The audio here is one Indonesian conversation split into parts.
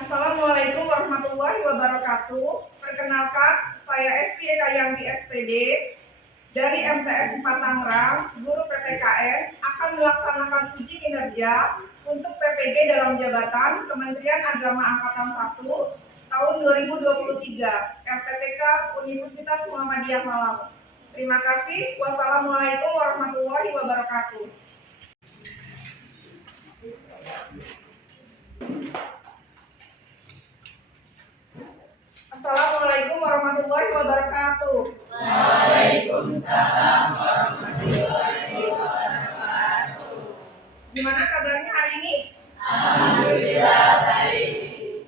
Assalamualaikum warahmatullahi wabarakatuh. Perkenalkan, saya Esti Eka Yanti SPD dari MTS 4 Tangerang, guru PPKN, akan melaksanakan uji kinerja untuk PPG dalam jabatan Kementerian Agama Angkatan 1 tahun 2023, LPTK Universitas Muhammadiyah Malang. Terima kasih. Wassalamualaikum warahmatullahi wabarakatuh. Assalamualaikum warahmatullahi wabarakatuh. Waalaikumsalam warahmatullahi wabarakatuh. Gimana kabarnya hari ini? Alhamdulillah baik.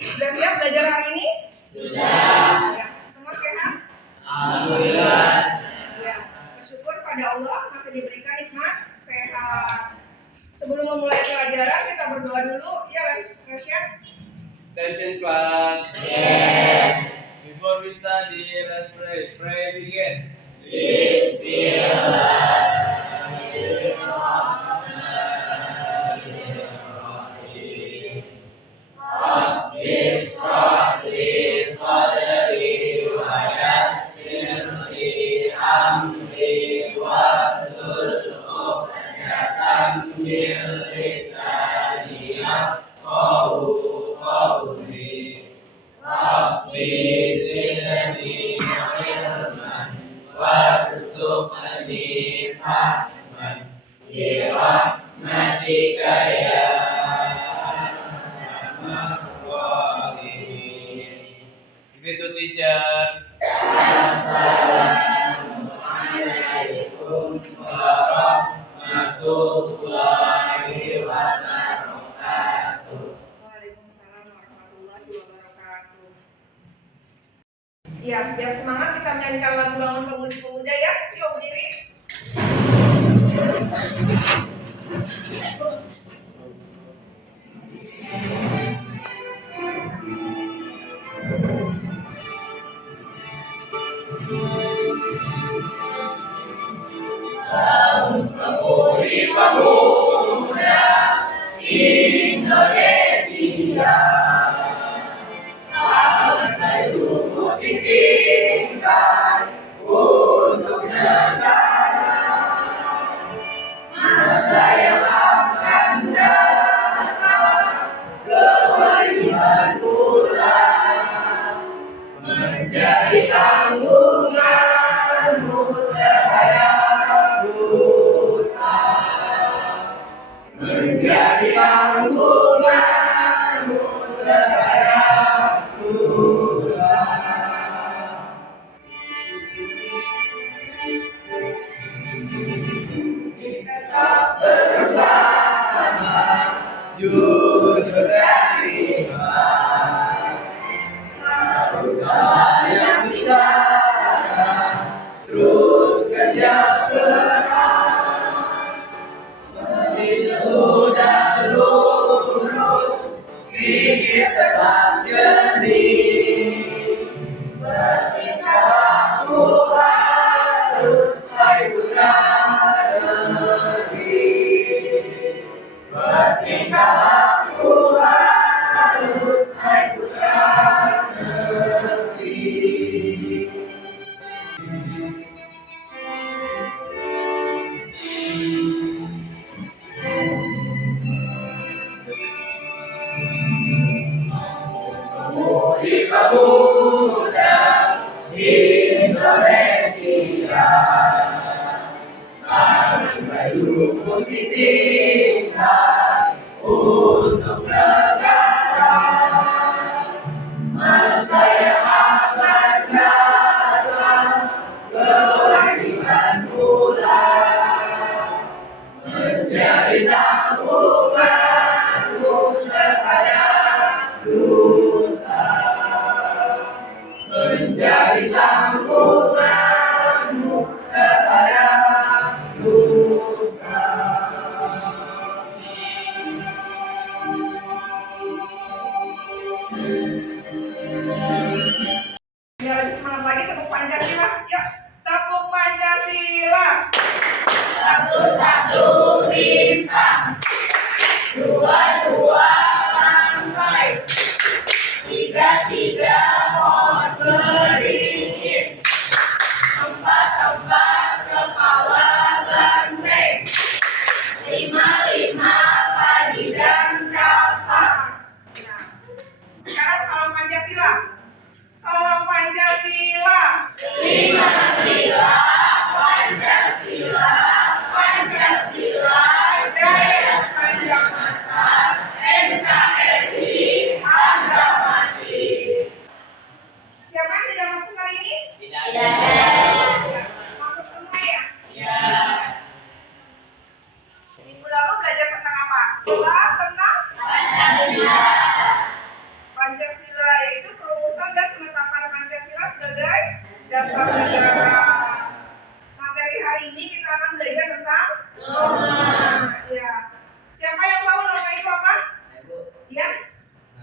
Sudah siap belajar hari ini? Sudah. Ya, semua sehat? Alhamdulillah. Ya, bersyukur pada Allah masih diberikan nikmat sehat. Sebelum memulai pelajaran kita berdoa dulu, ya Rasya? Attention class. Yes. Before we study, let's pray. Pray begin. Bismillahirrahmanirrahim. Rabbi shrah li sadri wa yassir li amri wahlul 'uqdatam min lisani yafqahu qawli. Rabbi zidni ilman warzuqni fahman bi rahmatika ya arhamar rahimin. Give it to teacher. Assalamualaikum warahmatullahi wabarakatuh. Waalaikumsalam warahmatullahi wabarakatuh. Ya, biar semangat kita menyanyikan lagu Bangun Pemudi-Pemuda ya. Yuk berdiri. Pemudi-pemuda Indonesia, tak perlu musiskan untuk negara. Masa yang akan datang, kewajiban pula menjadi tanggunganmu terhadap nusa. Menjadi tanggunganmu terhadap nusa. Tetap bersama, jujur dan ikhlas. Bersama yang bicara, terus kerja keras. Begitu dan lurus, gigit tetap jernih. Bertingkah laku harus baik putra negeri. Bertingkah laku harus baik putra negeri. Pemudi-pemuda Indonesia, kami berdukung sisihkan untuk negara. Masa yang akan datang, kewajiban pula menjadi tanggunganmu terhadap nusa. Menjadi tanggunganmu terhadap nusa.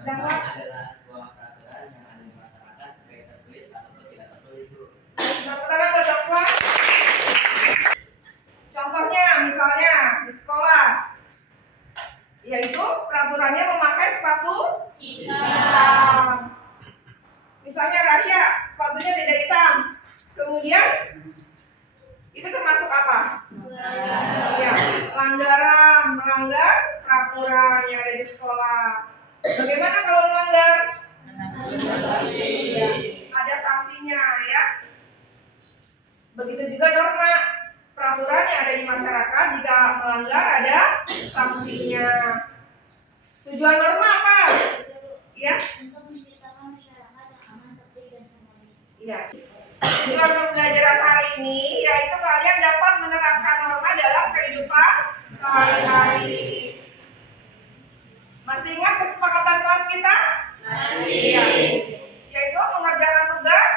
Norma adalah sebuah peraturan yang ada di masyarakat, baik tertulis ataupun tidak tertulis, Bu. Tepuk tangan buat Dr. Contohnya misalnya di sekolah, yaitu peraturannya memakai sepatu hitam. Misalnya Rasya, sepatunya tidak hitam. Kemudian itu termasuk apa? Iya, pelanggaran, melanggar peraturan yang ada di sekolah. Bagaimana kalau melanggar? Ya, ada sanksinya ya. Begitu juga norma, peraturan yang ada di masyarakat jika melanggar ada sanksinya. Tujuan norma apa? Ya. Iya. Tujuan pembelajaran hari ini yaitu kalian dapat menerapkan norma dalam kehidupan sehari-hari. Masih ingat kesepakatan kelas kita? Masih. Iya. Yaitu mengerjakan tugas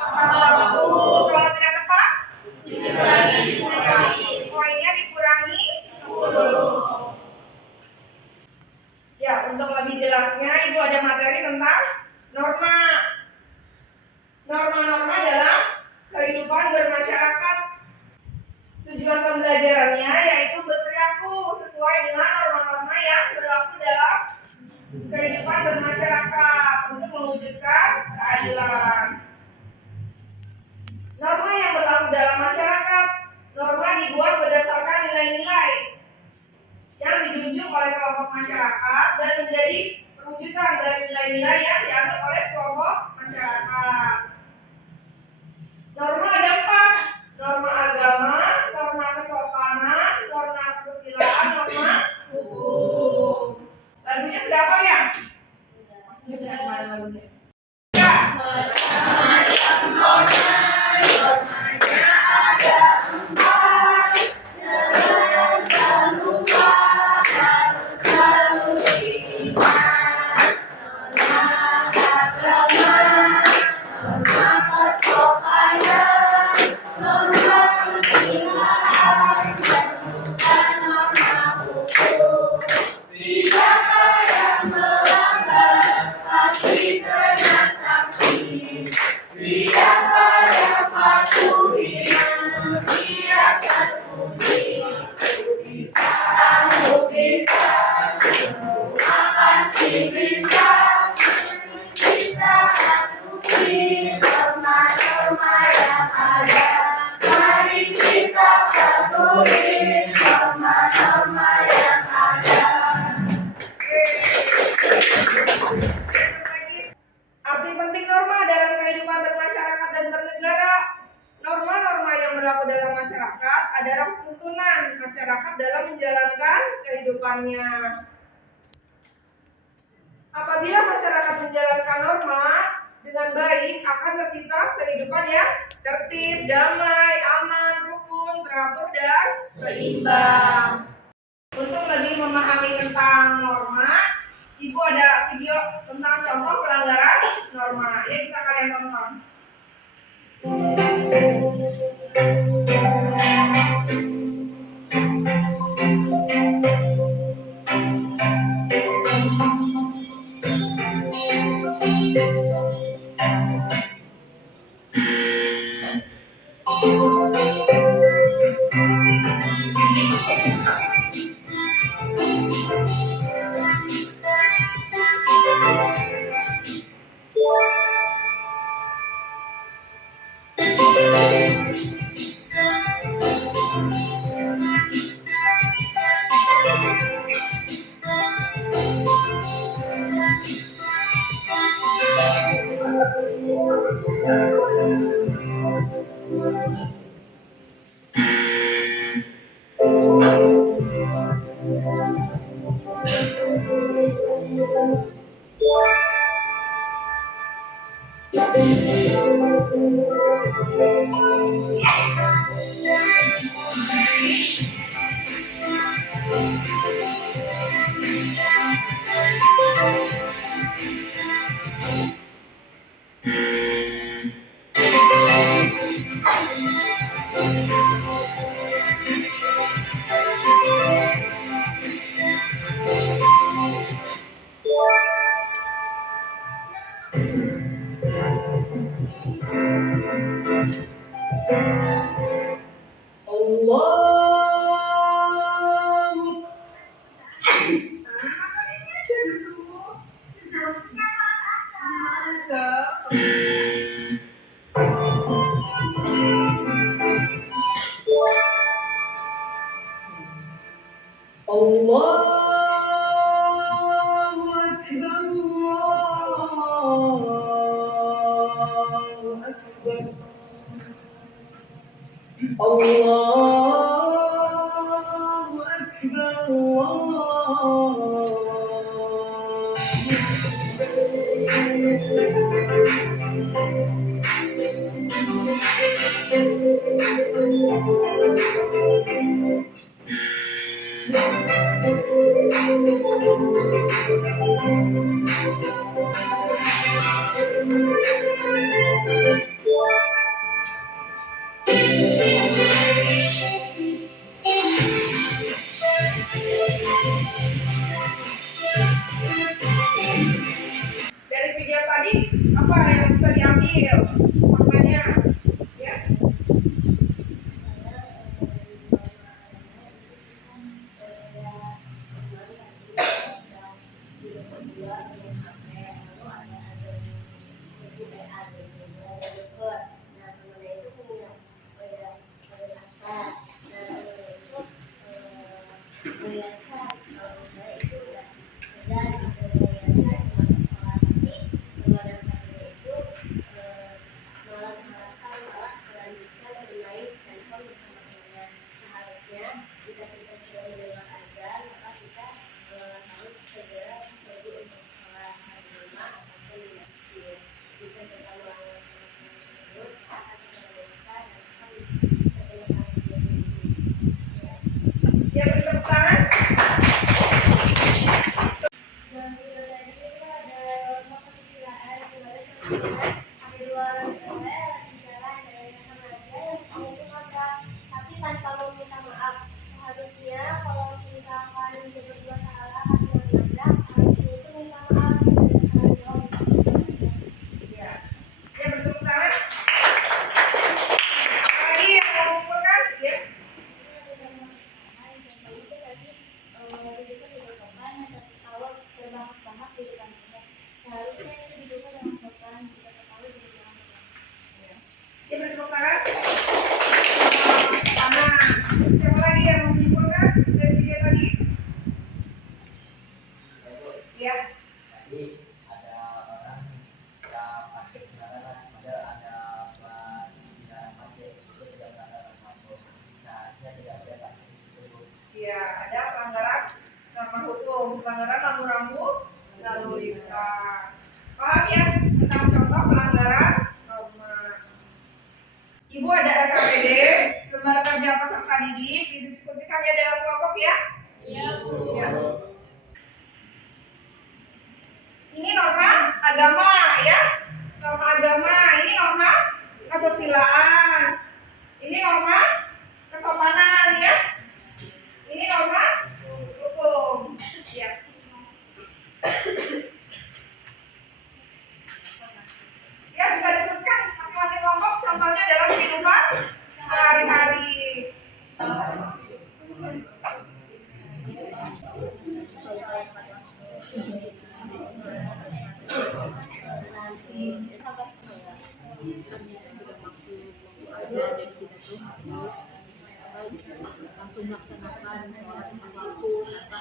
tepat waktu. Kalau tidak tepat, poinnya dikurangi 10. Ya, untuk lebih jelasnya Ibu ada materi tentang norma. Norma-norma dalam kehidupan bermasyarakat. Tujuan pembelajarannya yaitu berperilaku sesuai dengan norma-norma yang berlaku dalam kehidupan bermasyarakat untuk mewujudkan keadilan. Norma yang berlaku dalam masyarakat. Norma dibuat berdasarkan nilai-nilai yang dijunjung oleh kelompok masyarakat dan menjadi perwujudan dari nilai-nilai yang dianut oleh kelompok masyarakat. Norma ada 4. Norma agama, norma kesopanan, norma kesusilaan, norma hukum. Lagunya sudah apa ya? Sudah. Mana lagunya? Ya. Arti penting norma dalam kehidupan bermasyarakat dan bernegara. Norma-norma yang berlaku dalam masyarakat adalah tuntunan masyarakat dalam menjalankan kehidupannya. Apabila masyarakat menjalankan norma dengan baik, akan tercipta kehidupan yang tertib, damai, aman, rukun, teratur, dan seimbang. Untuk lebih memahami tentang norma, Ibu ada video tentang contoh pelanggaran norma. Ya, bisa kalian tonton. Allahu Akbar, Dari video tadi apa yang bisa diambil maknanya ya? Ya, beri tepuk tangan. Tapi tanpa meminta maaf. Seharusnya kalau misalkan kita berdua salah atau menabrak, harusnya itu minta maaf. Ya, ya beri tepuk tangan. Lagi yang mau mengumpulkan ya. Seharusnya itu diduga dengan sopan, tidak terlalu berlebihan. Ya, beri tepuk tangan. Sama. Siapa lagi yang mau menyimpulkan dari video tadi? Ya. Tadi ada orang yang pakai kendaraan, padahal ada kendaraan pakai itu sudah melanggar norma. Seharusnya tidak ada pakai itu. Ya, ada pelanggaran norma hukum, pelanggaran rambu-rambu lalu lintas. Paham ya tentang contoh pelanggaran norma. Ibu ada RKPD, lembar kerja peserta didik, didiskusikan ya dalam kelompok ya. Iya, Bu. Ya. Ini norma agama ya, norma agama. Ini norma kesusilaan. Ini norma kesopanan ya. Ini norma hukum. Ya. Ya, bisa diskusikan masing-masing kelompok contohnya dalam kehidupan sehari-hari. langsung melaksanakan sholat tepat waktu tanpa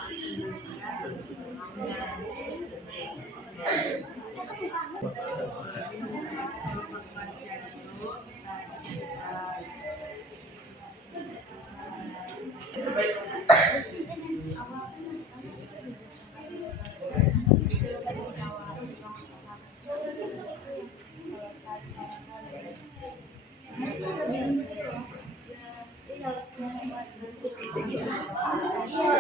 Iya.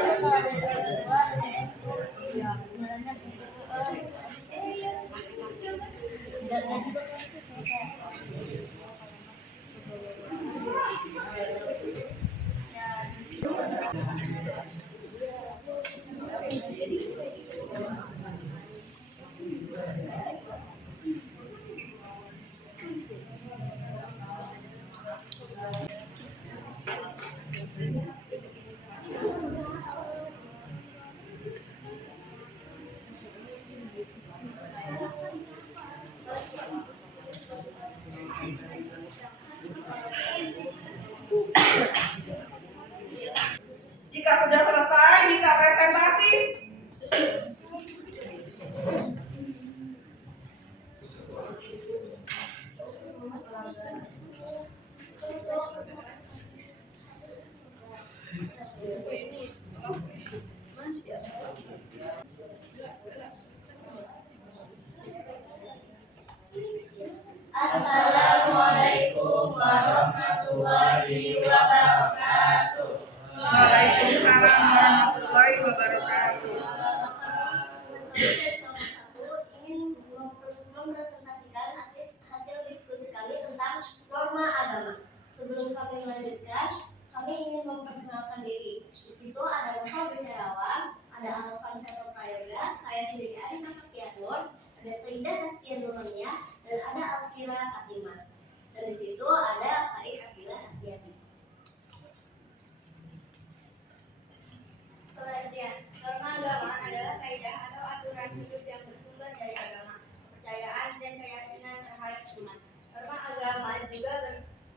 Assalamualaikum warahmatullahi wabarakatuh. Waalaikumsalam warahmatullahi wabarakatuh. Ingin mempresentasikan hasil diskusi kami tentang norma agama. Sebelum kami melanjutkan, kami ingin memperkenalkan diri. Di situ ada Nova Binarawan, ada Alfansa Prayoga, saya sendiri Arisa Safiatur, ada Sayyidah Taskia Nurania, dan ada Alfira Fatimah. Dan di situ ada Faiz Akila Astiati. Pengertian norma agama adalah kaidah atau aturan hidup yang bersumber dari agama, kepercayaan dan keyakinan terhadap iman. Norma agama juga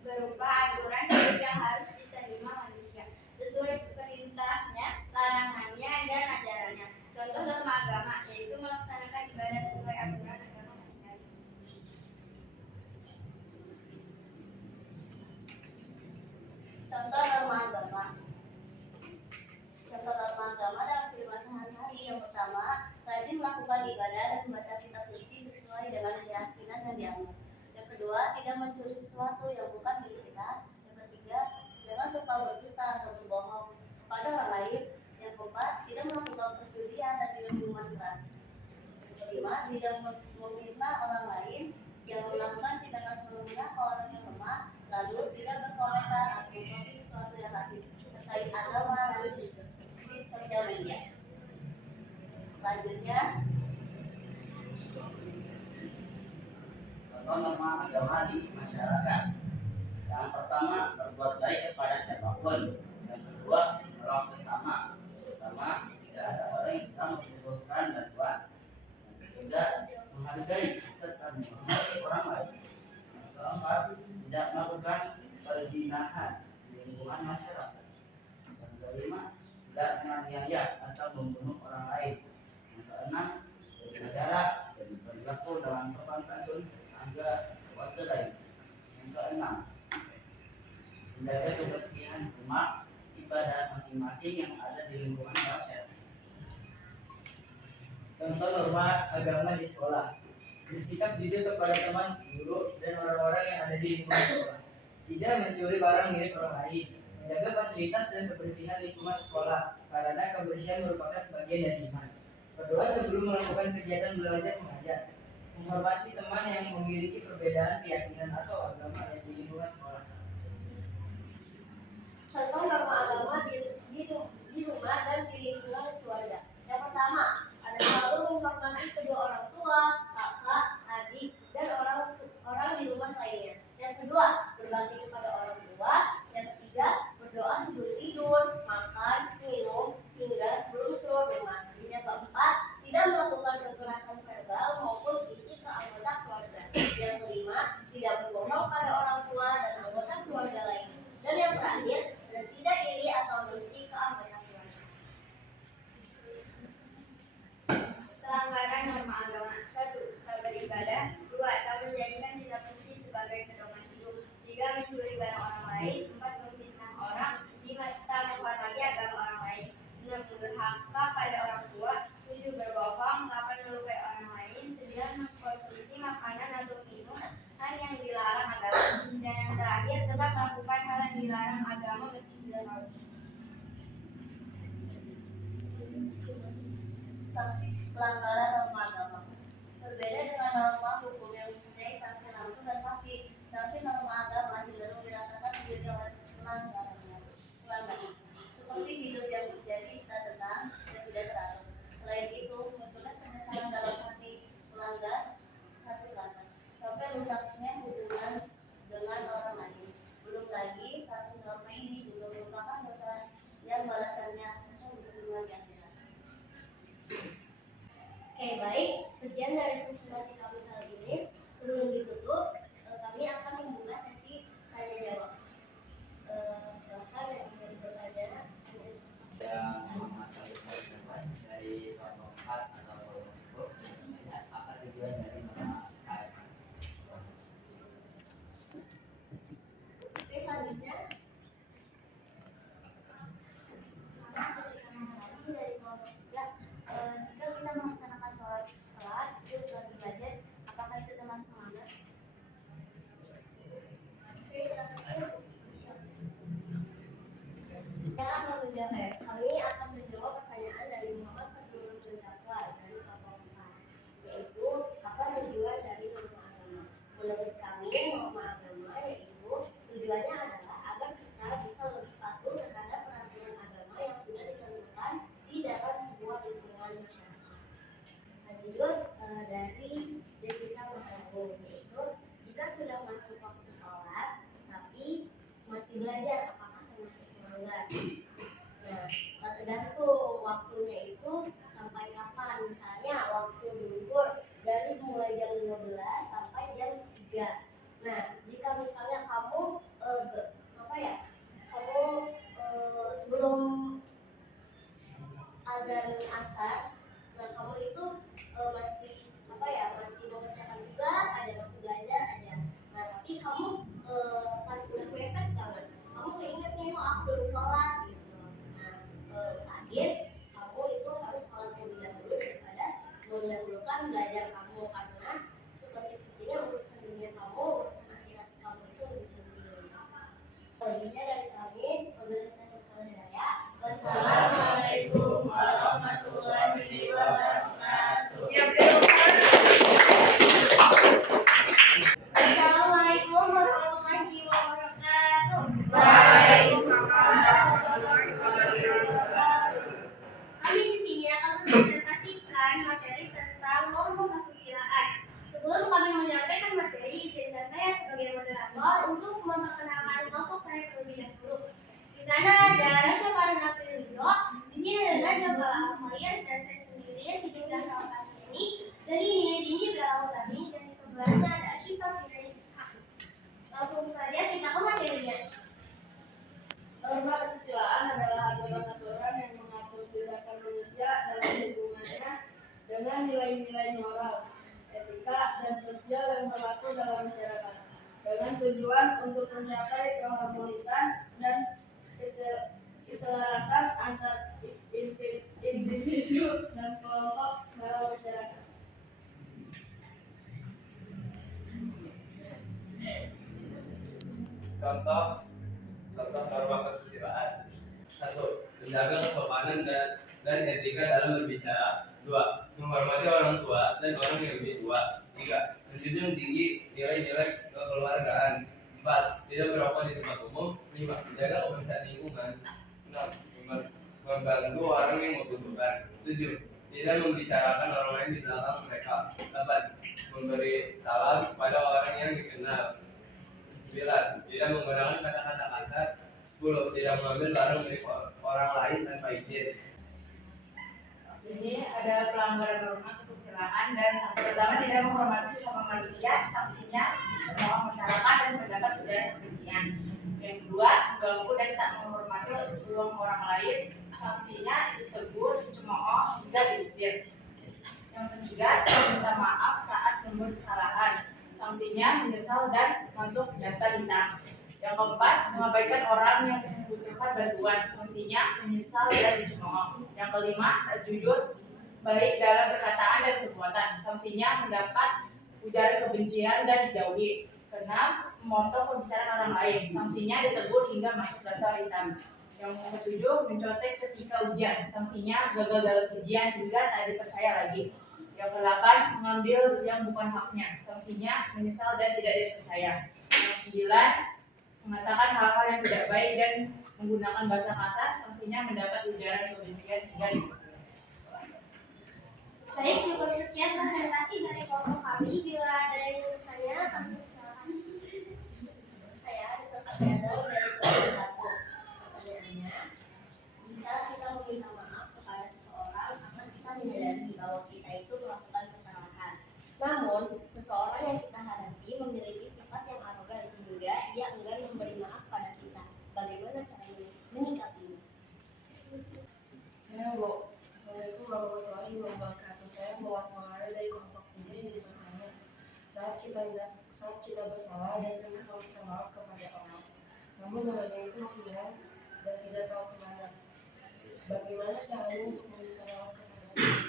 berupa aturan hidup yang harus diterima manusia sesuai perintahnya, larangannya, dan ajarannya. Contoh norma agama yaitu melaksanakan ibadah sesuai aturan agama masing-masing. Contoh norma agama. Contoh norma agama dalam kehidupan sehari-hari. Yang pertama, rajin melakukan ibadah dan membaca kitab suci sesuai dengan keyakinan yang dianut. Yang kedua, tidak mencuri sesuatu yang bukan milik kita. Yang ketiga, jangan suka berdusta atau berbohong kepada orang lain. Yang keempat, tidak melakukan perjudian dan tidak minuman keras. Yang kelima, tidak memfitnah orang lain. Yang melakukan tindakan sebelumnya ke orang yang lemah. Lalu, tidak berkomentar atau mengkritik sesuatu yang rasis terkait agama dan sosial media. Selanjutnya, Contoh norma agama di masyarakat. Yang pertama, berbuat baik kepada siapapun. Yang kedua, menolong sesama, terutama jika ada orang yang sedang membutuhkan bantuan. Yang ketiga, menghargai serta menghormati orang lain. Yang keempat, tidak melakukan perzinahan di lingkungan masyarakat. Yang kelima, tidak menganiaya atau membunuh orang lain. Yang keenam, jaga jarak dan berlaku dalam sopan santun agar warga lain. Yang keenam, menjaga kebersihan rumah ibadah masing-masing yang ada di lingkungan masyarakat. Contoh norma agama di sekolah. Bersikap jujur kepada teman, guru, dan orang-orang yang ada di lingkungan sekolah. Tidak mencuri barang milik orang lain. Menjaga fasilitas dan kebersihan lingkungan sekolah, karena kebersihan merupakan sebagian dari iman. Berdoa sebelum melakukan kegiatan belajar mengajar. Menghormati teman yang memiliki perbedaan keyakinan atau agama yang di lingkungan sekolah. contoh norma agama di rumah dan di lingkungan keluarga. Yang pertama, ada selalu menghormati kedua orang tua, kakak, adik, dan orang di rumah lainnya. Yang kedua, berbakti kepada orang tua. Yang ketiga, berdoa sebelum tidur, makan, minum, hingga sebelum keluar rumah. Yang keempat, tidak melakukan kekerasan verbal maupun fisik ke anggota keluarga. Yang kelima, tidak berbohong pada orang tua dan anggota keluarga lain. Dan yang terakhir, dan tidak iri atau benci ke anggota keluarga. Pelanggaran norma agama. 1. Tak beribadah. 2. Tak menjadikan kitab suci sebagai pedoman hidup. 3. Mencuri barang orang lain. 4. Memfitnah orang. 5. Tak mematuhi agama orang lain. 6. Durhaka pada orang tua. 7. Berbohong. 8. Melukai orang lain. 9. Mengkonsumsi makanan atau minuman yang dilarang agama. Dan yang terakhir, tetap melakukan hal yang dilarang agama meski sudah tahu. Sanksi pelanggaran norma agama. Berbeda dengan norma hukum yang mempunyai sanksi langsung dan pasti, sanksi norma agama cenderung dirasakan sendiri oleh pelanggarannya. Seperti hidup yang menjadi tak tenang dan tidak teratur. Selain itu, munculnya penyesalan dalam hati pelanggar sampai rusaknya hubungan dengan orang lain. Belum lagi, sanksi norma ini juga merupakan dosa yang balasannya hubungan yang akhirat. Oke, baik. Sekian dari presentasi kami kali ini. Sebelum ditutup, kami akan membuka sesi tanya jawab. Silakan yang ingin bertanya. Ada Muhammad dari kelompok 4 atau kelompok apa tujuan dari nama AFN? Oke, selanjutnya. Karena jika mengalami dari kelompok 3, jika kita melaksanakan sholat itu bagi budget, apakah itu termasuk melanggar? Lanjut dari Jessica Masagung, yaitu jika sudah masuk waktu sholat tapi masih belajar, apakah termasuk melanggar? Nah, tergantung waktunya itu sampai kapan. Misalnya waktu zuhur dari mulai jam 12 sampai jam 3. Nah, jika misalnya kamu sebelum azan asar, nah kamu itu masih mengerjakan tugas aja, masih belajar aja. Nah, tapi kamu pas udah mepet banget, kamu keinget nih, oh aku belum sholat gitu. Nah, akhir kamu itu harus sholat terlebih dahulu daripada mendahulukan belajar kamu, karena seperti pentingnya urusan dunia kamu, urusan akhirat kamu itu lebih penting. Selebihnya dari kami, wabillahi taufiq wal hidayah. Wassalamualaikum warahmatullahi wabarakatuh. Assalamualaikum warahmatullahi wabarakatuh. Waalaikumsalam warahmatullahi wabarakatuh. Kami di sini akan mempresentasikan materi tentang norma kesusilaan. Sebelum kami menyampaikan materi, izinkan saya sebagai moderator untuk memperkenalkan kelompok saya terlebih dahulu. Di sana ada Rasya Farhan Aprilindo, di sini ada Najwa Bala Al-Khair, dan saya sendiri Siti Zahra Al-Kartini, dan ini Dini Berawatani, dan di sebelahnya ada Asyifa Fidani Ishak. Langsung saja kita ke materinya. Norma kesusilaan adalah aturan-aturan yang mengatur tindakan manusia dalam hubungannya dengan nilai-nilai moral, etika, dan sosial yang berlaku dalam masyarakat, dengan tujuan untuk mencapai keharmonisan dan keselarasan antar individu dan kelompok dalam masyarakat. Contoh norma kesusilaan. 1. Menjaga kesopanan dan etika dalam berbicara. 2. Menghormati orang tua dan orang yang lebih tua. 3. Menjunjung tinggi nilai-nilai kekeluargaan. 4. Tidak merokok di tempat umum. 5. Menjaga kebersihan lingkungan. 6. Membantu orang yang membutuhkan. 7. Tidak membicarakan orang lain di belakang mereka. 8. Memberi salam kepada orang yang dikenal. 9. Tidak menggunakan kata-kata kasar. 10. Tidak mengambil barang milik orang lain tanpa izin. Ini ada pelanggaran norma kesusilaan, dan sanksi pertama tidak menghormati sesama manusia, sanksinya menolak masyarakat dan mendapat ujaran kebencian. Yang kedua, mengganggu dan tak menghormati ruang orang lain, sanksinya ditegur, dicemooh, hingga diusir. Yang ketiga, meminta maaf saat membuat kesalahan, sanksinya menyesal dan masuk daftar hitam. Yang keempat, mengabaikan orang yang membutuhkan bantuan, sanksinya menyesal dan dicemooh. Yang kelima, tak jujur baik dalam perkataan dan perbuatan, sanksinya mendapat ujaran kebencian dan dijauhi. Keenam, memotong pembicaraan orang lain, sanksinya ditegur hingga masuk daftar hitam. Yang ketujuh, mencontek ketika ujian, sanksinya gagal dalam ujian hingga tak dipercaya lagi. Yang ke-8, mengambil yang bukan haknya, sanksinya menyesal dan tidak dipercaya. Yang 9, mengatakan hal-hal yang tidak baik dan menggunakan bahasa kasar, sanksinya mendapat ujaran kebencian hingga diusir. Baik, cukup sekian presentasi dari kelompok kami. Bila ada yang bertanya, kami silakan. Saya Rizal Fabiano dari kelompok 1. Pertanyaannya, jika kita meminta maaf kepada seseorang, akan kita menyadari bahwa kita itu melakukan kesalahan. Namun, seseorang yang kita hadapi memiliki sifat yang arogan sehingga ia enggan memberi maaf pada kita. Bagaimana caranya menyikapinya? Assalamualaikum warahmatullahi wabarakatuh. Saya mewakili dari kelompok ini jadi bertanya, saat kita bersalah dan kita meminta maaf kepada orang, namun orangnya itu menghilang dan tidak tahu kemana. Bagaimana caranya untuk meminta maaf kepada orang?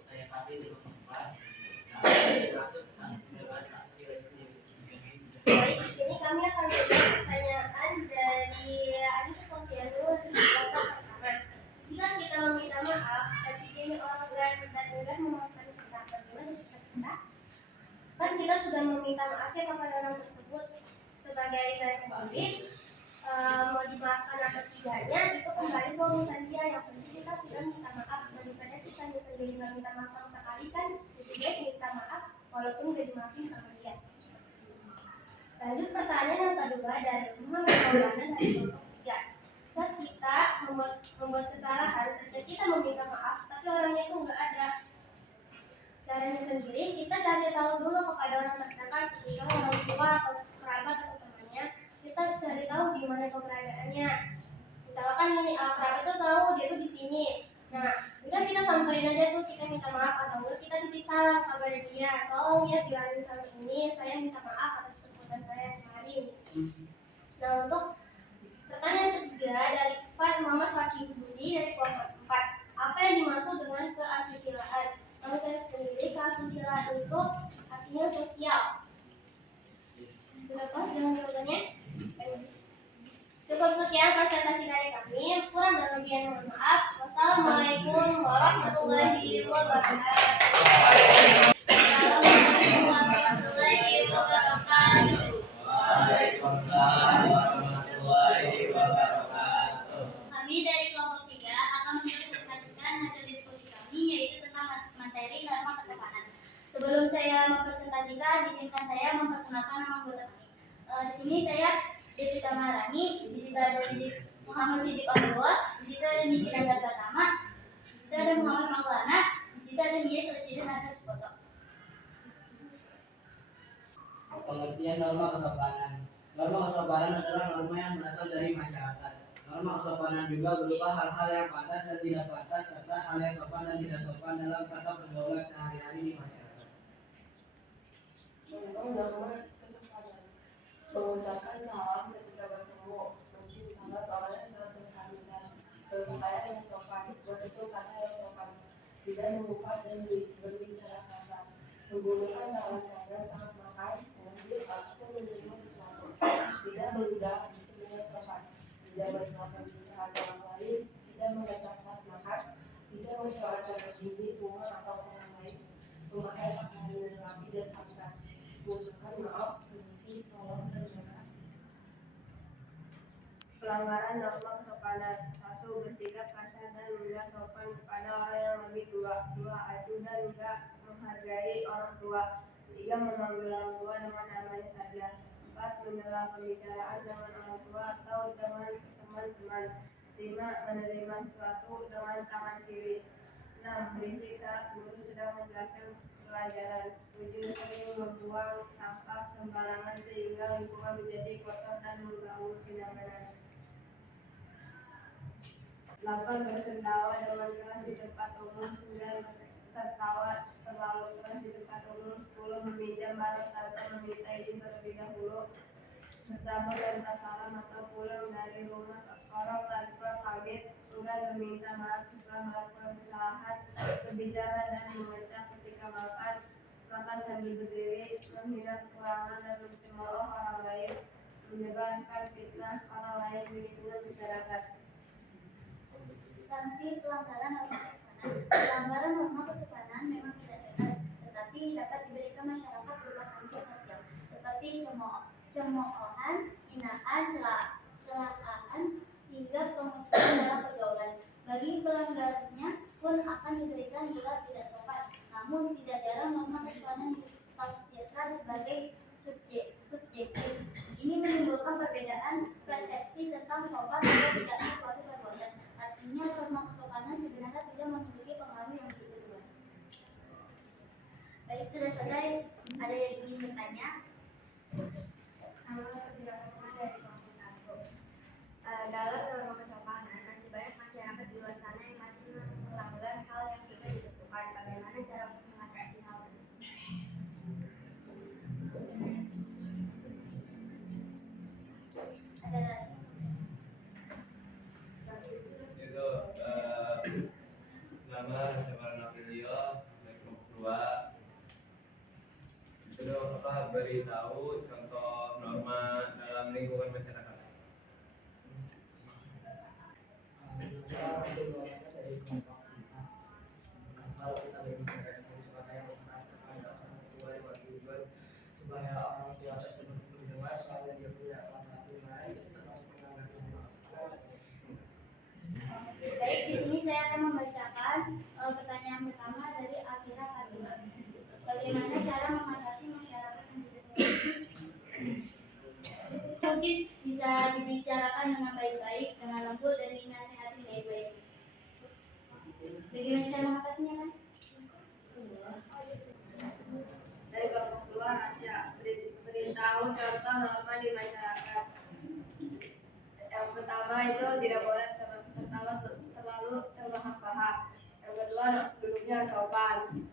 Saya kasih di tempat. Baik, di sini kami akan menjawab pertanyaan dari Adi Sofianu dari kelompok pertama. Jika kita meminta maaf, tapi ini orang dan enggan memaafkan kita, bagaimana sikap kita? Kan kita sudah meminta maafnya kepada orang tersebut. Sebagai saya sendiri, mau dimaafkan atau tidak, Setidaknya itu kembali ke urusan dia. Yang penting kita sudah minta maaf daripada kita sendiri nggak minta maaf sama sekali kan. Lebih baik minta maaf walaupun udah dimaafin sama dia. Lanjut pertanyaan yang kedua dari Muhammad Maulana dari kelompok 3. Saat kita membuat kesalahan, kita meminta maaf, tapi orangnya itu nggak ada. Caranya sendiri, kita cari tahu dulu kepada orang terdekat, seperti orang tua atau kerabat atau temannya. Kita cari tahu di mana keberadaannya. Misalkan ini kerabat itu tahu dia tuh di sini. Nah, udah kita samperin aja tuh, kita minta maaf atau enggak kita titip salam kepada dia. Tolong ya bilangin sama ini, saya minta maaf atas perbuatan saya kemarin. Nah, untuk pertanyaan ketiga dari Pak Muhammad Fakih Budi dari kelompok 4. Apa yang dimaksud dengan keasusilaan? Kalau saya sendiri, keasusilaan itu artinya sosial. Sudah pas dengan jawabannya? Cukup sekian presentasi dari kami. Kurang dan lebihnya mohon maaf. Wassalamualaikum warahmatullahi wabarakatuh. Assalamualaikum warahmatullahi wabarakatuh. Waalaikumsalam warahmatullahi wabarakatuh. Kami dari kelompok 3 akan mempresentasikan hasil diskusi kami, yaitu tentang materi norma kesopanan. Sebelum saya mempresentasikan, izinkan saya memperkenalkan nama anggota kami. Di sini saya Jessica Marani, di situ ada Muhammad Siddiq Abdullah, di situ ada Niki Nandar Pratama, di situ ada Muhammad Maulana, di situ ada Nia Sosiden Nadia Sukoso. Pengertian norma kesopanan. Norma kesopanan adalah norma yang berasal dari masyarakat. Norma kesopanan juga berupa hal-hal yang pantas dan tidak pantas serta hal yang sopan dan tidak sopan dalam tata pergaulan sehari-hari di masyarakat. Norma kesopanan. Mengucapkan salam ketika bertemu, mencium tangan orang yang sangat berkaitan, berpakaian yang sopan, bertutur kata yang sopan, tidak mengumpat dan berbicara kasar, menggunakan tangan kanan saat makan, mengambil ataupun menerima sesuatu, tidak meludah di semua tempat, tidak bersahabat berusaha orang lain, tidak mengecap saat makan, tidak mencoret-coret dinding rumah atau orang lain, memakai pakaian yang rapi dan pantas, mengucapkan maaf, permisi, tolong, dan terima kasih. Pelanggaran norma kesopanan. 1. Bersikap kasar dan enggak sopan kepada orang yang lebih tua. 2. Acuh dan enggak menghargai orang tua. 3. Memanggil orang tua dengan namanya saja. 4. Menyela pembicaraan dengan orang tua atau dengan teman-teman. 5. Menerima sesuatu dengan tangan kiri. 6. Berisik saat guru sedang menjelaskan pelajaran. 7. Sering membuang sampah sembarangan sehingga lingkungan menjadi kotor dan mengganggu kenyamanan. 8. Bersendawa dengan keras di tempat umum. 9. Tertawa terlalu keras di tempat umum. 10. Meminjam barang tanpa meminta izin terlebih dahulu. Bertamu tanpa salam atau pulang dari rumah orang tanpa pamit. Enggan meminta maaf setelah melakukan kesalahan. Berbicara dan mengecap ketika makan sambil berdiri, menghina kekurangan dan mencemooh orang lain, menyebarkan fitnah orang lain di lingkungan masyarakat. Sanksi pelanggaran norma kesopanan. Pelanggaran norma kesopanan memang tidak tegas, tetapi dapat diberikan masyarakat berupa sanksi sosial seperti cemoohan, hinaan, celakaan, hingga pemukulan dalam pergaulan. Bagi pelanggarnya pun akan diberikan gelar tidak sopan. Namun tidak jarang norma kesopanan ditafsirkan sebagai subjektif. Ini menimbulkan perbedaan persepsi tentang sopan atau tidaknya suatu perbuatan. Artinya norma kesopanan sebenarnya tidak memiliki pengaruh yang begitu luas. Baik, sudah selesai. Ada yang ingin bertanya? Dari kelompok 1. Dalam norma kesopanan masih banyak masyarakat di luar sana yang masih melanggar hal yang sudah ditentukan. Bagaimana cara untuk mengatasi hal tersebut? Ada lagi? Itu nama Semarang Aprilio dari kelompok 2. Itu beritahu contoh norma dalam lingkungan masyarakat. Kalau kita berbicara tentang supaya keras kepada orang tua yang bertujuan supaya orang tua tersebut mendengar soal yang dia punya kelas 1 lain itu termasuk melanggar norma kesopanan. dibicarakan dengan baik-baik, dengan lembut, dan dinasihati baik-baik. Bagaimana cara mengatasinya kan? Dari kelompok 2, rahasia beritahu contoh norma di masyarakat. Yang pertama itu tidak boleh terlalu terbahak-bahak. Yang kedua, duduknya sopan.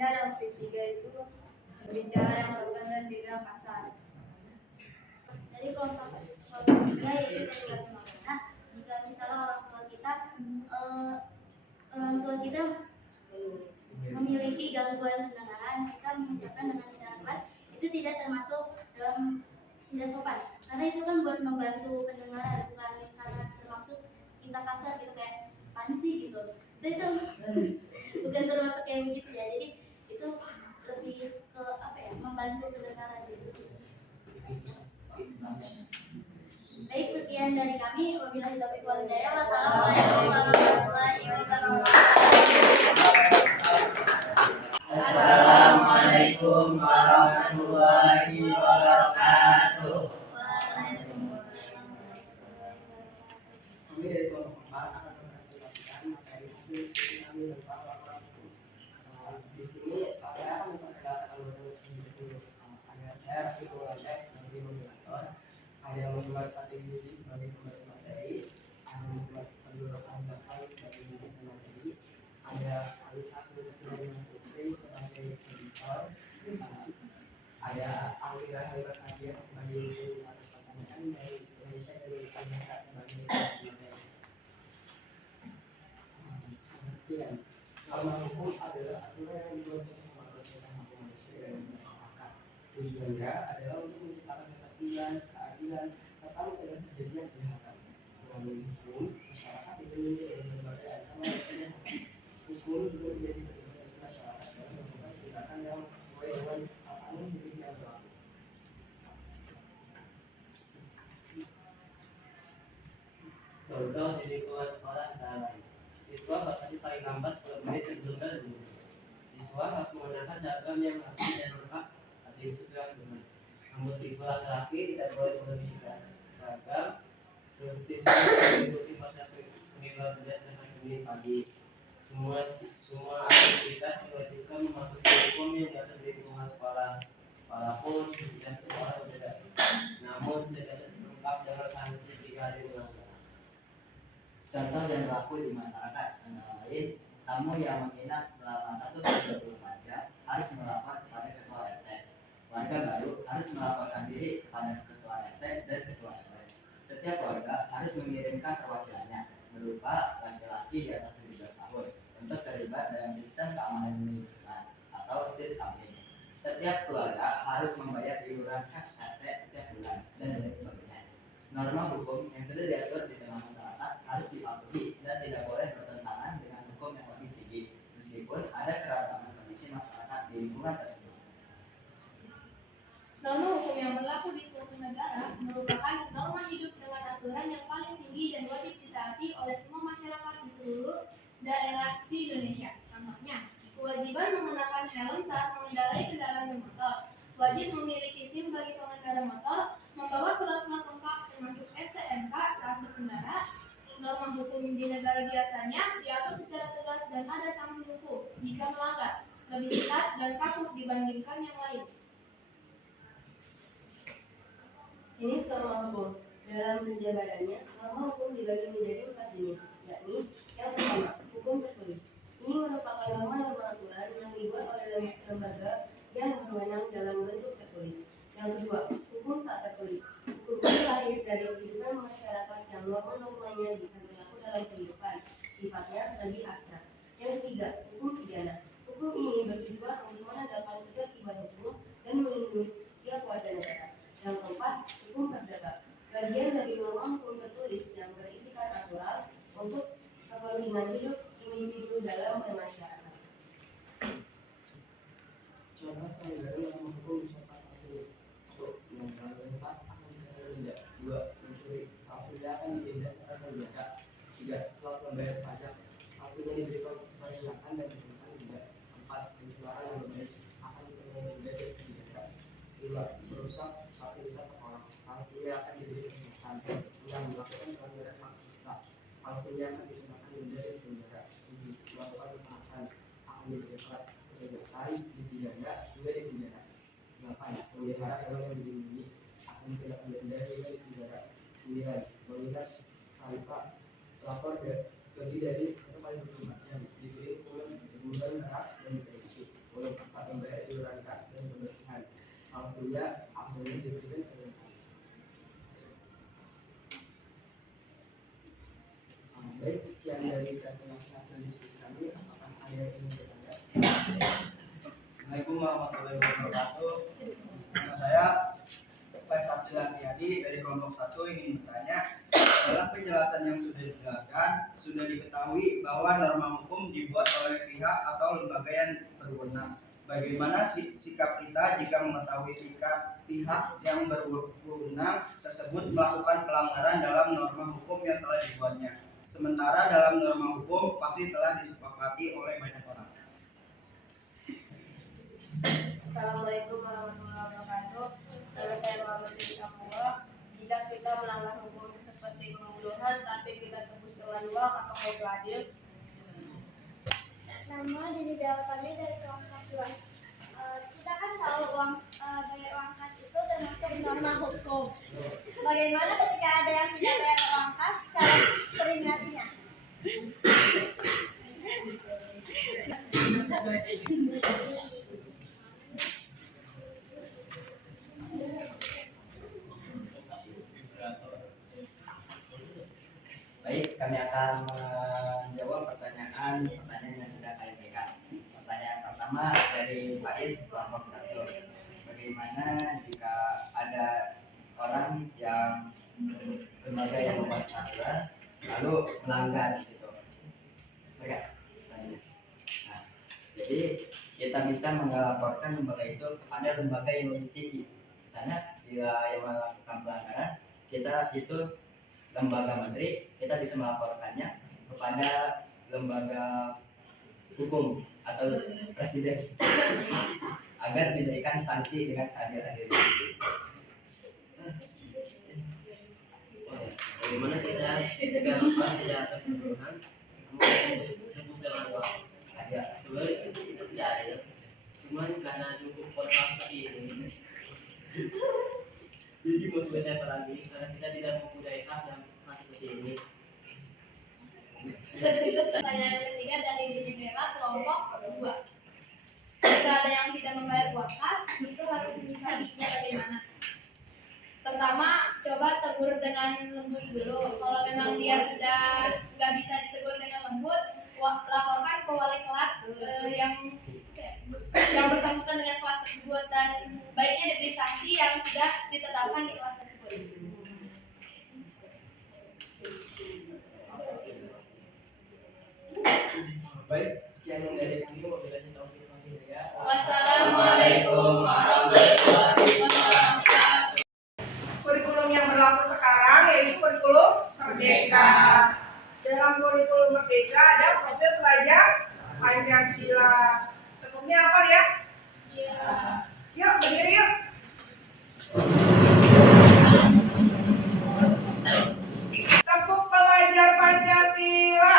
Yang ketiga itu berbicara yang sopan dan tidak kasar. Dari kelompok 3 yaitu sekuler fenomena. Jika misalnya orang tua kita memiliki gangguan pendengaran, kita mengucapkan dengan cara keras itu tidak termasuk dalam tidak sopan, karena itu kan buat membantu pendengaran, bukan karena termasuk kita kasar gitu kayak panci gitu. Itu bukan termasuk kayak begitu ya. Jadi itu lebih ke apa ya, membantu pendengaran gitu. Baik, sekian dari kami. Wabillahi taufiq wal hidayah. Wassalamualaikum warahmatullahi wabarakatuh. Assalamualaikum warahmatullahi wabarakatuh. Kami dari kelompok 4 akan mempresentasikan materi hasil diskusi kami tentang laporan hukum. Di sini saya akan memperkenalkan alur tulis. Ada saya Rafiqul Wajah sebagai moderator, ada yang membuat atribusi sebagai pembaca materi, ada yang membuat pendudukan daftar sebagai pembaca materi, ada Alisa Sulaiman Putri sebagai editor, ada Alira Halimah Sadia sebagai pertanyaan dari Indonesia dari Indonesia sebagai pembaca materi. Kemudian, norma hukum adalah aturan yang dibuat untuk mengatur hak manusia dan masyarakat. Tujuannya adalah untuk menciptakan ketertiban, keadilan, serta mencegah terjadinya kejahatan. Melalui hukum, masyarakat Indonesia dari berbagai ancaman dan kejahatan. Hukum juga menjadi pedoman masyarakat dalam melakukan tindakan yang sesuai dengan aturan hukum yang berlaku. Contoh di kelas sekolah adalah siswa bertanya paling lambat 10 menit sebelum guru. Siswa harus menggunakan seragam yang rapi dan lengkap atau sesuai dengan. Namun siswa laki-laki tidak boleh melebihi seragam. Siswa mengikuti proses penilaian belajar dengan 9 pagi. Semua aktivitas diwajibkan mematuhi hukum yang diatur di lingkungan sekolah. Walaupun tidak sekolah berbeda, namun tidak lengkap dengan sanksi jika dilanggar. Contoh yang berlaku di masyarakat antara lain, tamu yang menginap selama 1/24 jam harus melapor kepada ketua RT. Warga baru harus melaporkan diri kepada ketua RT dan ketua RW. Setiap warga harus mengirimkan perwakilannya berupa laki-laki di atas 17 tahun untuk terlibat dalam sistem keamanan lingkungan atau SIS-KAMLIN. Setiap keluarga harus membayar iuran khas RT setiap bulan dan lain sebagainya. Norma hukum yang sudah diatur di tengah masyarakat harus dipatuhi dan tidak boleh bertentangan dengan hukum yang lebih tinggi, meskipun ada keragaman kondisi masyarakat di lingkungan tersebut. Norma hukum yang berlaku di suatu negara merupakan norma hidup dengan aturan yang paling tinggi dan wajib ditaati oleh semua masyarakat di seluruh daerah di Indonesia. Contohnya, kewajiban mengenakan helm saat mengendarai kendaraan bermotor, wajib memiliki SIM bagi pengendara motor, membawa surat-surat lengkap termasuk STNK saat berkendara. Norma hukum di negara biasanya diatur secara tegas dan ada sanksi hukum jika melanggar, lebih ketat dan kaku dibandingkan yang lain. Jenis norma hukum. Dalam penjabarannya, norma hukum dibagi menjadi 4 jenis, yakni yang pertama, hukum tertulis. Ini merupakan norma-norma aturan yang dibuat oleh lembaga yang berwenang dalam bentuk tertulis. Yang kedua, hukum tak tertulis. Hukum ini lahir dari kehidupan masyarakat yang norma-normanya bisa berlaku dalam kehidupan, sifatnya lebih abstrak. Yang ketiga, hukum pidana. Hukum ini bertujuan untuk menegakkan ketertiban hukum dan melindungi setiap warga negara. Yang keempat, hukum perdata. Bagian dari norma hukum tertulis yang berisikan aturan untuk kepentingan hidup individu dalam bermasyarakat. Contoh pelanggaran norma hukum beserta sanksinya. 1. Melanggar lintas akan dikenakan denda. 2. Mencuri, sanksinya akan didenda serta penjara. 3. Telat membayar pajak, sanksinya diberi peringatan dan dikenakan denda. 4. Pencemaran nama baik akan dikenai denda dan penjara. 5. Merusak fasilitas sekolah, sanksinya ia akan diberi kesulitan. Yang melakukan pelanggaran maksimal, sanksinya akan dikenakan denda dan penjara. 7. Melakukan kekerasan akan diberi 3 hari dipidana, 2 dipenjara. 8. Memelihara hewan yang dilindungi akan dikenakan denda hingga dipenjara. 9. Mengingat tanpa lapor lebih dari 1 kali 24 jam diberi hukuman teguran keras dan dikritik. 10. Membayar iuran kas dan kebersihan. Sanksinya akan diberikan keberatan. Baik, sekian dari presentasi hasil diskusi kami. Apakah ada yang ingin bertanya? Assalamualaikum warahmatullahi wabarakatuh. Nama saya Pak Abdul Atiadi dari kelompok 1 ingin bertanya, dalam penjelasan yang sudah dijelaskan, sudah diketahui bahwa norma hukum dibuat oleh pihak atau lembaga yang berwenang. Bagaimana sikap kita jika mengetahui pihak yang berwenang tersebut melakukan pelanggaran dalam norma hukum yang telah dibuatnya? Sementara dalam norma hukum pasti telah disepakati oleh banyak orang. Assalamualaikum warahmatullahi wabarakatuh. Nama saya Muhammad Siti Samuel. Jika kita melanggar hukum seperti pembunuhan tapi kita tebus dengan uang, apakah itu adil? Nama Dini Bella kami dari kelompok 2. Kita kan tahu bayar uang kas itu termasuk norma hukum. Bagaimana ketika ada yang tidak bayar uang kas, cara peringatinya? Baik, kami akan menjawab pertanyaan yang sudah kami berikan. Pertanyaan pertama dari Pak Is, kelompok 1. Bagaimana jika ada orang yang lembaga yang membuat peraturan lalu melanggar gitu? Nah, jadi kita bisa melaporkan lembaga itu kepada lembaga yang lebih tinggi. Misalnya jika yang melakukan pelanggaran, kita itu lembaga menteri, kita bisa melaporkannya kepada lembaga hukum atau presiden agar diberikan sanksi dengan seadil-adilnya. Bagaimana kita melakukan kejahatan pembunuhan namun tebus dengan uang? Ada Sebenarnya kita tidak ada ya, cuman karena cukup kota seperti ini. Jadi mau saya lagi karena kita tidak mempunyai hak yang seperti ini. Pertanyaan ketiga dari Dini Bella, kelompok 2. Jika ada yang tidak membayar uang kas, itu harus menyikapinya bagaimana? Pertama, coba tegur dengan lembut dulu. Kalau memang dia sudah nggak bisa ditegur dengan lembut, laporkan ke wali kelas yang bersangkutan dengan kelas tersebut, dan baiknya diberi sanksi yang sudah ditetapkan di kelas tersebut. Baik, sekian dari kami. Wabillahi taufiq wal hidayah. Wassalamualaikum warahmatullahi wabarakatuh. Kurikulum yang berlaku sekarang yaitu kurikulum Merdeka. Dalam kurikulum Merdeka ada profil pelajar Pancasila. Tentunya apa ya? Iya. Yuk, berdiri yuk. Tepuk pelajar Pancasila.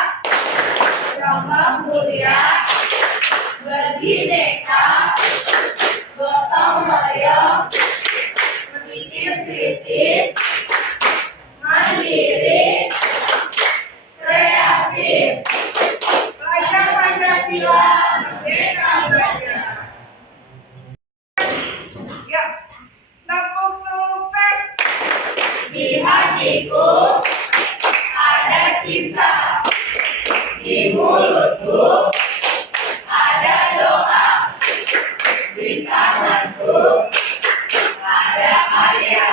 Salam mulia, berbineka, gotong royong, berpikir kritis, mandiri, kreatif. Pelajar Pancasila, merdeka belajar. Ya, tepuk sukses. Di hatiku ada cinta, di mulutku ada doa, di tanganku ada karya.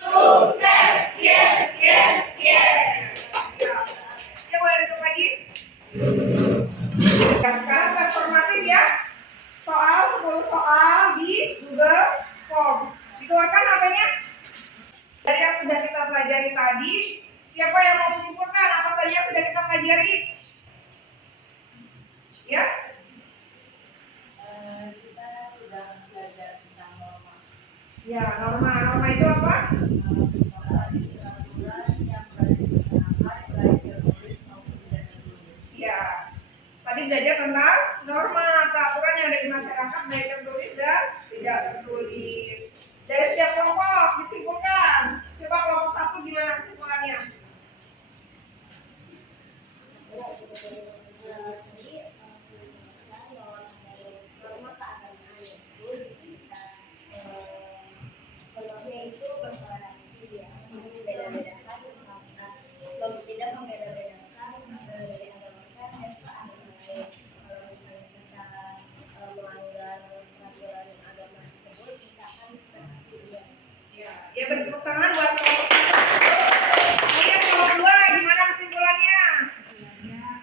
Sukses, yes, yes, yes. Ya, boleh duduk lagi. Sekarang tes formatif ya. Soal 10 soal di Google Form. Dikeluarkan HP-nya. Dari yang sudah kita pelajari tadi, siapa yang mau menyimpulkan apa saja yang sudah kita pelajari? Ya? Kita sudah belajar tentang norma. Ya, norma. Norma itu apa? yang berada di pertengahan baik tertulis maupun tidak tertulis. Ya, tadi belajar tentang norma peraturan yang ada di masyarakat baik tertulis dan tidak tertulis. Dari setiap kelompok disimpulkan. Coba kelompok 1 gimana kesimpulannya? Ya, bertepuk tangan buat kelompok 1. Kemudian kelompok 2 gimana kesimpulannya? Sebenarnya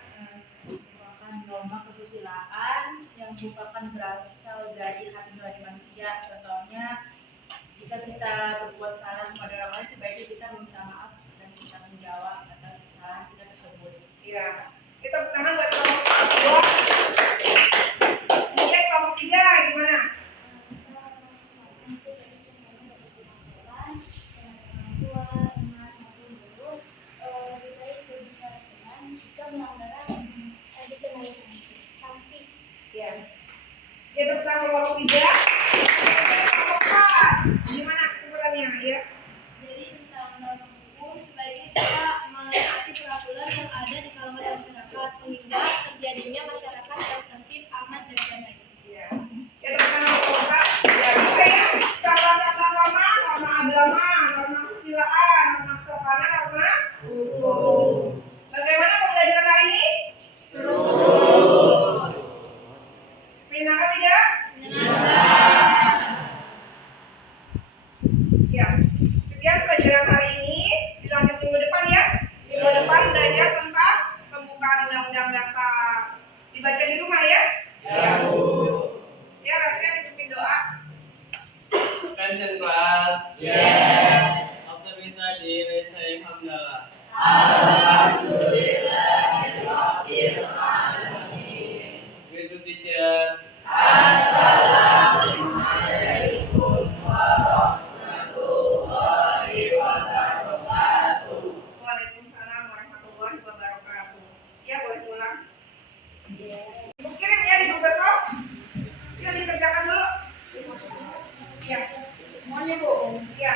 merupakan norma kesusilaan yang merupakan berasal dari hati nurani manusia. Contohnya, jika kita berbuat salah kepada orang lain, sebaiknya kita meminta maaf dan kita menjawab atas kesalahan kita tersebut. Ya, kita tepuk tangan buat kelompok 2. Kemudian kelompok 3 gimana? Ya, kita tepuk tangan kelompok 3. Kelompok 4 gimana kesimpulannya ya? Jadi tentang norma hukum, sebaiknya kita menaati peraturan yang ada di kalangan masyarakat sehingga terjadinya masyarakat yang tertib, aman, dan damai. Ya, kita tepuk tangan kelompok 4. Ya, bisa ya. Tata norma, norma agama, norma kesusilaan, norma kesopanan, norma hukum. Bagaimana pembelajaran hari ini? Seru. Menyenangkan tidak? Ya, sekian pelajaran hari ini. Dilanjut minggu depan ya. Minggu depan belajar tentang pembukaan undang-undang dasar. Dibaca di rumah ya. Ya. Ya, rasanya ditutupin doa. Attention class. Yes. After we study, let's say hamdalah. With the teacher. Waalaikumsalam warahmatullahi wabarakatuh. Ya, boleh pulang. Ibu kirim ya di Google Form. Yuk dikerjakan dulu. Ya, semuanya Bu. Ya.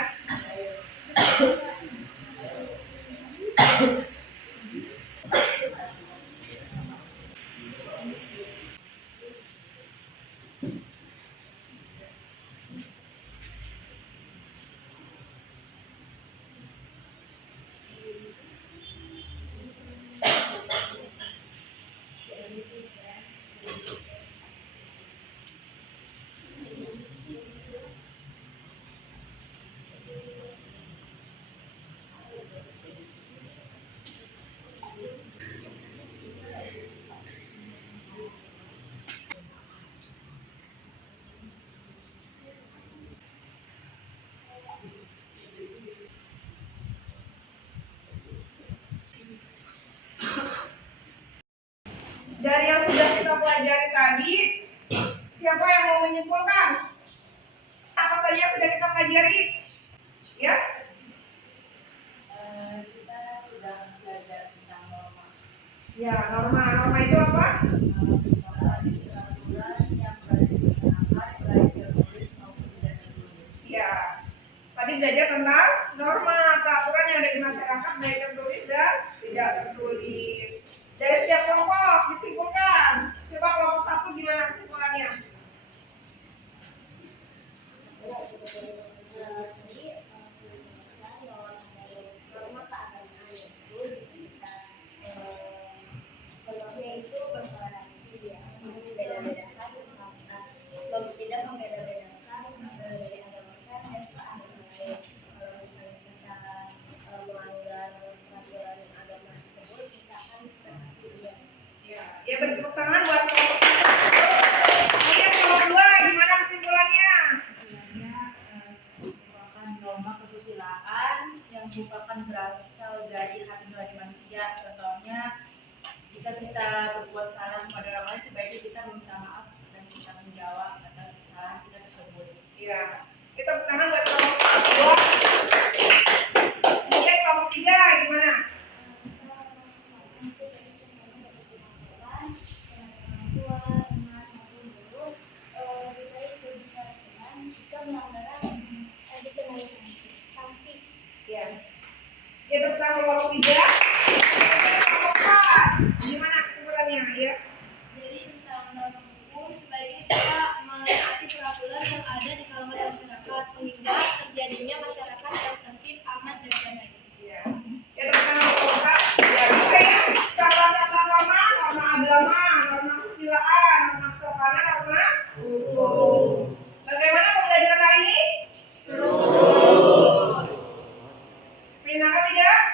Dari yang sudah kita pelajari tadi, siapa yang mau menyimpulkan? Apa saja yang sudah kita pelajari? Ya? Kita sudah belajar tentang norma. Ya, norma. Norma itu apa? Peraturan yang berada di pertengahan baik tertulis maupun tidak tertulis. Ya. Tadi belajar tentang norma peraturan yang ada di masyarakat baik tertulis dan tidak tertulis. Dari setiap kelompok disimpulkan. Coba kelompok 1 gimana kesimpulannya? Ya, bertepuk tangan buat kelompok 1. Kemudian kelompok 2 gimana kesimpulannya? Sebenarnya merupakan norma kesusilaan yang merupakan berasal dari hati nurani manusia. Contohnya, jika kita berbuat salah kepada orang lain, sebaiknya kita meminta maaf dan kita menjawab atas kesalahan kita tersebut. Ya, kita tepuk tangan buat kelompok 2. ketiga gimana? Ya. Ya, tepuk tangan kelompok 3. Kelompok 4. Gimana kesimpulannya ya? Jadi tentang norma hukum sebaiknya kita menaati peraturan yang ada di kalangan masyarakat sehingga terjadinya masyarakat yang tertib, aman dan damai. Ya. Ya, tepuk tangan kelompok 4. Ya, bisa ya. Contoh-contoh norma agama, norma kesusilaan, norma kesopanan, norma hukum. Bagaimana pembelajaran hari ini? Seru. Pindah ketiga.